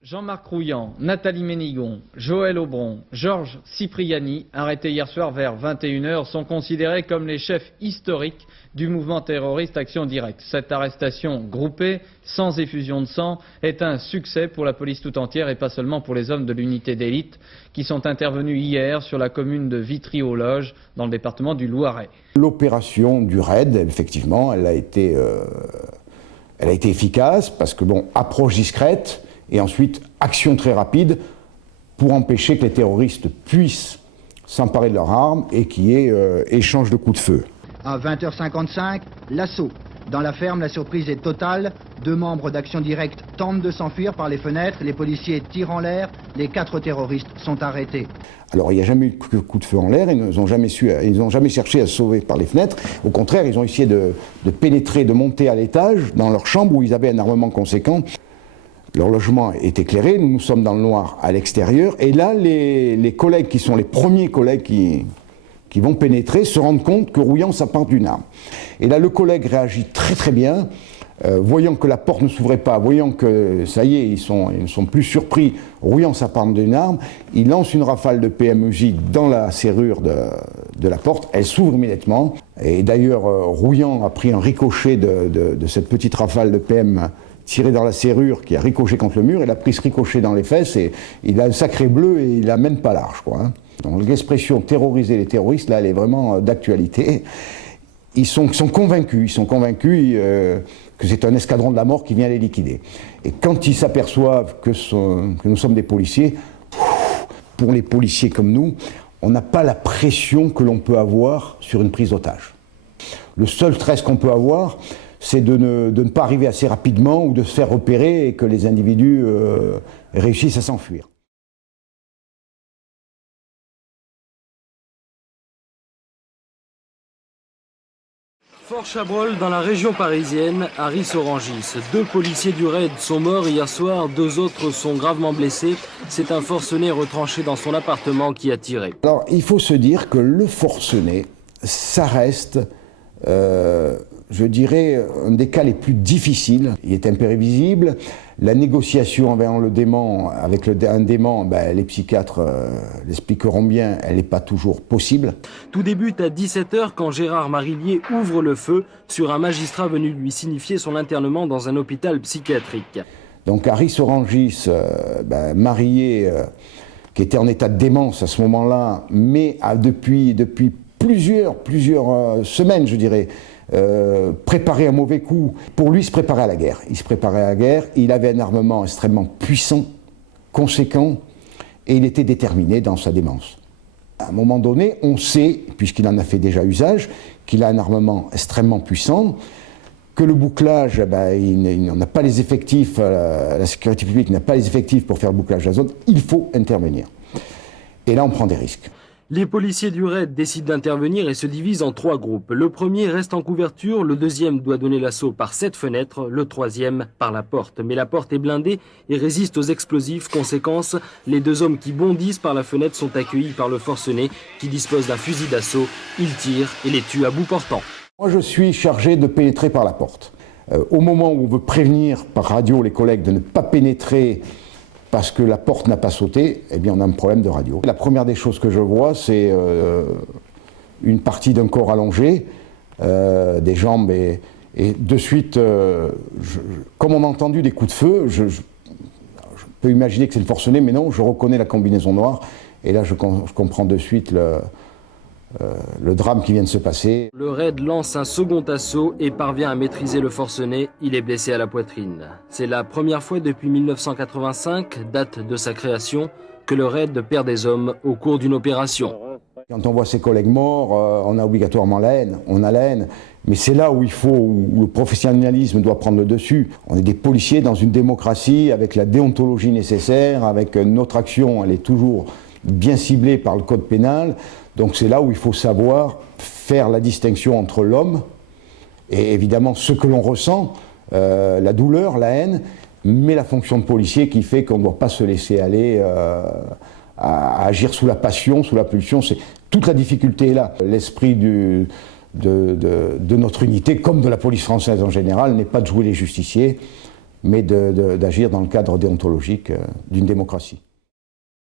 Jean-Marc Rouillant, Nathalie Ménigon, Joël Aubron, Georges Cipriani, arrêtés hier soir vers 21h, sont considérés comme les chefs historiques du mouvement terroriste Action Directe. Cette arrestation groupée, sans effusion de sang, est un succès pour la police tout entière et pas seulement pour les hommes de l'unité d'élite qui sont intervenus hier sur la commune de Vitry-aux-Loges, dans le département du Loiret. L'opération du RAID, effectivement, elle a été efficace parce que, bon, approche discrète, et ensuite action très rapide pour empêcher que les terroristes puissent s'emparer de leurs armes et qu'il y ait échange de coups de feu. À 20h55, l'assaut. Dans la ferme, la surprise est totale. 2 membres d'Action Directe tentent de s'enfuir par les fenêtres. Les policiers tirent en l'air. Les 4 terroristes sont arrêtés. Alors il n'y a jamais eu de coup de feu en l'air. Ils n'ont jamais cherché à se sauver par les fenêtres. Au contraire, ils ont essayé de pénétrer, de monter à l'étage dans leur chambre où ils avaient un armement conséquent. Leur logement est éclairé, nous sommes dans le noir à l'extérieur, et là, les collègues qui sont les premiers collègues qui vont pénétrer se rendent compte que Rouillant s'empare d'une arme. Et là, le collègue réagit très très bien, voyant que la porte ne s'ouvrait pas, voyant que ça y est, ils ne sont plus surpris, Rouillant s'empare d'une arme, il lance une rafale de PMEJ dans la serrure de la porte, elle s'ouvre immédiatement, et d'ailleurs, Rouillant a pris un ricochet de cette petite rafale de PM tiré dans la serrure qui a ricoché contre le mur, il a pris ce ricochet dans les fesses et il a un sacré bleu et il l'amène pas large, quoi, hein. Donc l'expression terroriser les terroristes, là, elle est vraiment d'actualité. Ils sont convaincus que c'est un escadron de la mort qui vient les liquider. Et quand ils s'aperçoivent que nous sommes des policiers, pour les policiers comme nous, on n'a pas la pression que l'on peut avoir sur une prise d'otage. Le seul stress qu'on peut avoir, c'est de ne pas arriver assez rapidement ou de se faire repérer et que les individus réussissent à s'enfuir. Fort Chabrol, dans la région parisienne, à Ris-Orangis. 2 policiers du RAID sont morts hier soir, 2 autres sont gravement blessés. C'est un forcené retranché dans son appartement qui a tiré. Alors, il faut se dire que le forcené, ça reste, je dirais, un des cas les plus difficiles. Il est imprévisible. La négociation avec un dément, les psychiatres l'expliqueront bien, elle n'est pas toujours possible. Tout débute à 17h quand Gérard Marillier ouvre le feu sur un magistrat venu lui signifier son internement dans un hôpital psychiatrique. Donc à Ris-Orangis, Marillier, qui était en état de démence à ce moment-là, mais depuis plusieurs semaines, je dirais, préparer un mauvais coup. Pour lui, il se préparait à la guerre. Il avait un armement extrêmement puissant, conséquent, et il était déterminé dans sa démence. À un moment donné, on sait, puisqu'il en a fait déjà usage, qu'il a un armement extrêmement puissant, que le bouclage, on n'a pas les effectifs, la sécurité publique n'a pas les effectifs pour faire le bouclage de la zone, il faut intervenir. Et là, on prend des risques. Les policiers du RAID décident d'intervenir et se divisent en 3 groupes. Le premier reste en couverture, le deuxième doit donner l'assaut par cette fenêtre, le troisième par la porte. Mais la porte est blindée et résiste aux explosifs. Conséquence, les 2 hommes qui bondissent par la fenêtre sont accueillis par le forcené qui dispose d'un fusil d'assaut. Il tire et les tue à bout portant. Moi, je suis chargé de pénétrer par la porte. Au moment où on veut prévenir par radio les collègues de ne pas pénétrer parce que la porte n'a pas sauté, eh bien on a un problème de radio. La première des choses que je vois, c'est une partie d'un corps allongé, des jambes, et de suite, comme on a entendu des coups de feu, je peux imaginer que c'est le forcené, mais non, je reconnais la combinaison noire, et là je comprends de suite le drame qui vient de se passer. Le RAID lance un second assaut et parvient à maîtriser le forcené. Il est blessé à la poitrine. C'est la première fois depuis 1985, date de sa création, que le RAID perd des hommes au cours d'une opération. Quand on voit ses collègues morts, on a obligatoirement la haine, mais c'est là où où le professionnalisme doit prendre le dessus. On est des policiers dans une démocratie avec la déontologie nécessaire, avec notre action, elle est toujours bien ciblée par le code pénal. Donc c'est là où il faut savoir faire la distinction entre l'homme et évidemment ce que l'on ressent, la douleur, la haine, mais la fonction de policier qui fait qu'on ne doit pas se laisser aller à agir sous la passion, sous la pulsion. Toute la difficulté est là. L'esprit de notre unité, comme de la police française en général, n'est pas de jouer les justiciers, mais d'agir dans le cadre déontologique d'une démocratie.